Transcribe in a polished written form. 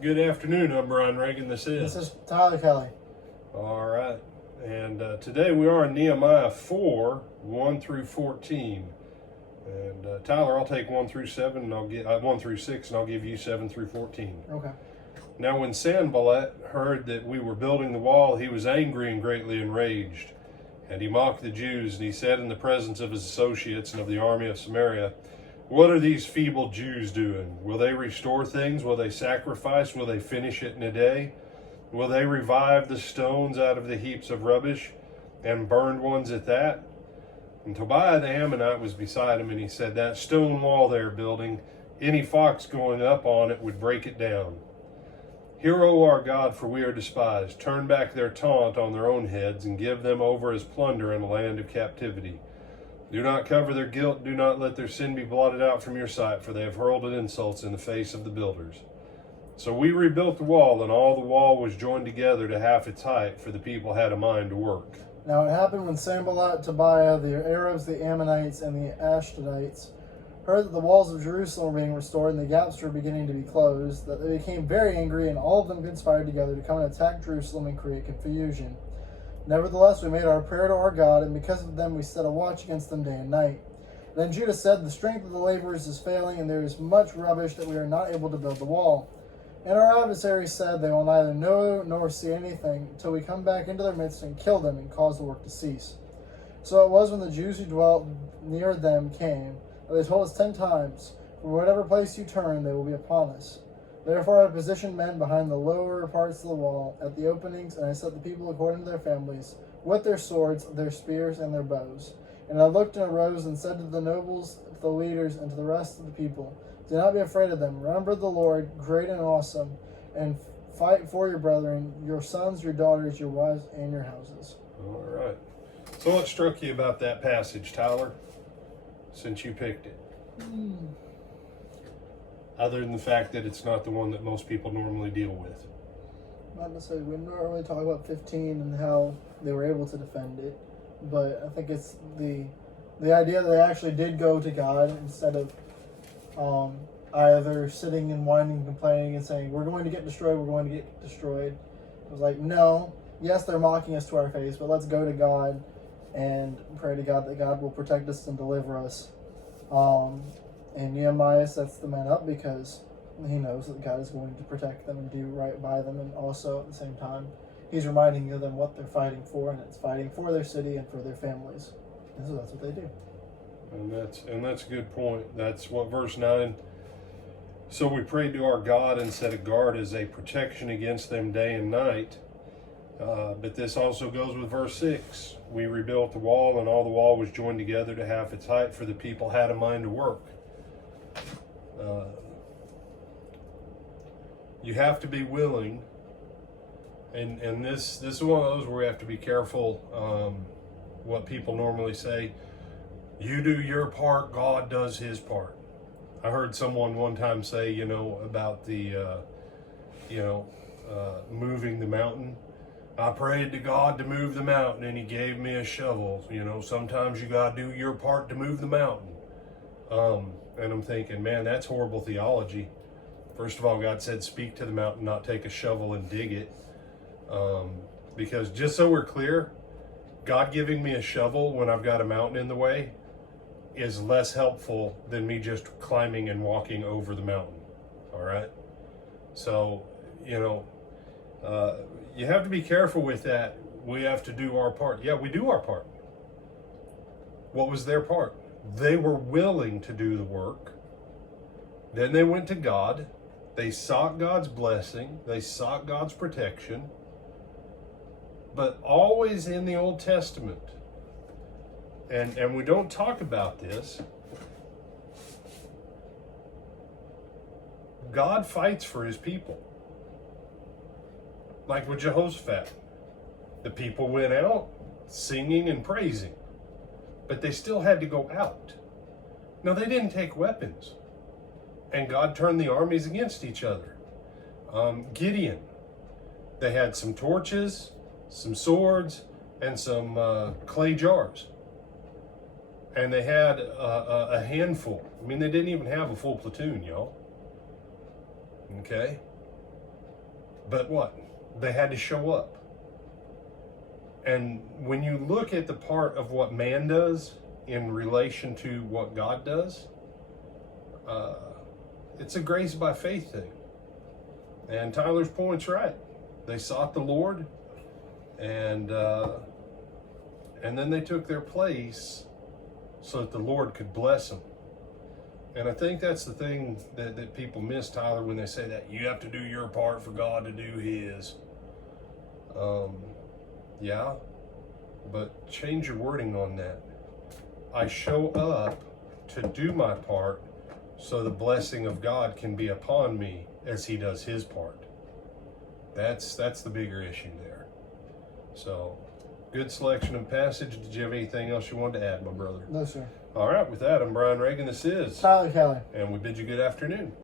Good afternoon. I'm Brian Reagan. This This is. is Tyler Kelly. All right. And today we are in Nehemiah 4, 1 through 14. And Tyler, I'll take 1 through 7, and I'll get 1 through 6, and I'll give you 7 through 14. Okay. Now, when Sanballat heard that we were building the wall, he was angry and greatly enraged. And he mocked the Jews, and he said in the presence of his associates and of the army of Samaria, "What are these feeble Jews doing? Will they restore things? Will they sacrifice? Will they finish it in a day? Will they revive the stones out of the heaps of rubbish, and burned ones at that?" And Tobiah the Ammonite was beside him, and he said, "That stone wall they're building, any fox going up on it would break it down. Hear, O our God, for we are despised. Turn back their taunt on their own heads, and give them over as plunder in a land of captivity. Do not cover their guilt, do not let their sin be blotted out from your sight, for they have hurled insults in the face of the builders." So we rebuilt the wall, and all the wall was joined together to half its height, for the people had a mind to work. Now it happened when Sanballat, Tobiah, the Arabs, the Ammonites, and the Ashdodites heard that the walls of Jerusalem were being restored and the gaps were beginning to be closed, that they became very angry, and all of them conspired together to come and attack Jerusalem and create confusion. Nevertheless, we made our prayer to our God, and because of them we set a watch against them day and night. Then Judah said, "The strength of the laborers is failing, and there is much rubbish that we are not able to build the wall." And our adversaries said, "They will neither know nor see anything until we come back into their midst and kill them and cause the work to cease." So it was when the Jews who dwelt near them came, that they told us 10 times, "For whatever place you turn, they will be upon us." Therefore I positioned men behind the lower parts of the wall, at the openings, and I set the people according to their families, with their swords, their spears, and their bows. And I looked and arose and said to the nobles, to the leaders, and to the rest of the people, "Do not be afraid of them. Remember the Lord, great and awesome, and fight for your brethren, your sons, your daughters, your wives, and your houses." All right. So what struck you about that passage, Tyler, since you picked it? Other than the fact that it's not the one that most people normally deal with. Not necessarily. We don't really talk about 15 and how they were able to defend it, but I think it's the idea that they actually did go to God instead of either sitting and whining and complaining and saying, "We're going to get destroyed, we're going to get destroyed." It was like, no, yes, they're mocking us to our face, but let's go to God and pray to God that God will protect us and deliver us. And Nehemiah sets the men up because he knows that God is going to protect them and do right by them, and also at the same time he's reminding them what they're fighting for, and it's fighting for their city and for their families. And so that's what they do. And that's a good point. That's what verse 9. So we prayed to our God and set a guard as a protection against them day and night. But this also goes with verse 6. We rebuilt the wall, and all the wall was joined together to half its height, for the people had a mind to work. You have to be willing, and this is one of those where we have to be careful. What people normally say, "You do your part, God does his part." I heard someone one time say, about the moving the mountain. "I prayed to God to move the mountain, and he gave me a shovel." Sometimes you got to do your part to move the mountain. And I'm thinking, man, that's horrible theology. First of all, God said, speak to the mountain, not take a shovel and dig it. Because just so we're clear, God giving me a shovel when I've got a mountain in the way is less helpful than me just climbing and walking over the mountain. All right? So, you have to be careful with that. We have to do our part. Yeah, we do our part. What was their part? They were willing to do the work. Then they went to God. They sought God's blessing. They sought God's protection. But always in the Old Testament, and we don't talk about this, God fights for his people. Like with Jehoshaphat. The people went out singing and praising, but they still had to go out. No, they didn't take weapons. And God turned the armies against each other. Gideon, they had some torches, some swords, and some clay jars. And they had a handful. I mean, they didn't even have a full platoon, y'all. Okay? But what? They had to show up. And when you look at the part of what man does in relation to what God does, it's a grace by faith thing. And Tyler's point's right. They sought the Lord, and then they took their place so that the Lord could bless them. And I think that's the thing that people miss, Tyler, when they say that you have to do your part for God to do His. Yeah, but change your wording on that. I show up to do my part so the blessing of God can be upon me as He does His part. That's the bigger issue there. So, good selection of passage. Did you have anything else you wanted to add, my brother? No, sir. All right, with that, I'm Brian Reagan. This is Tyler Kelly. and we bid you good afternoon.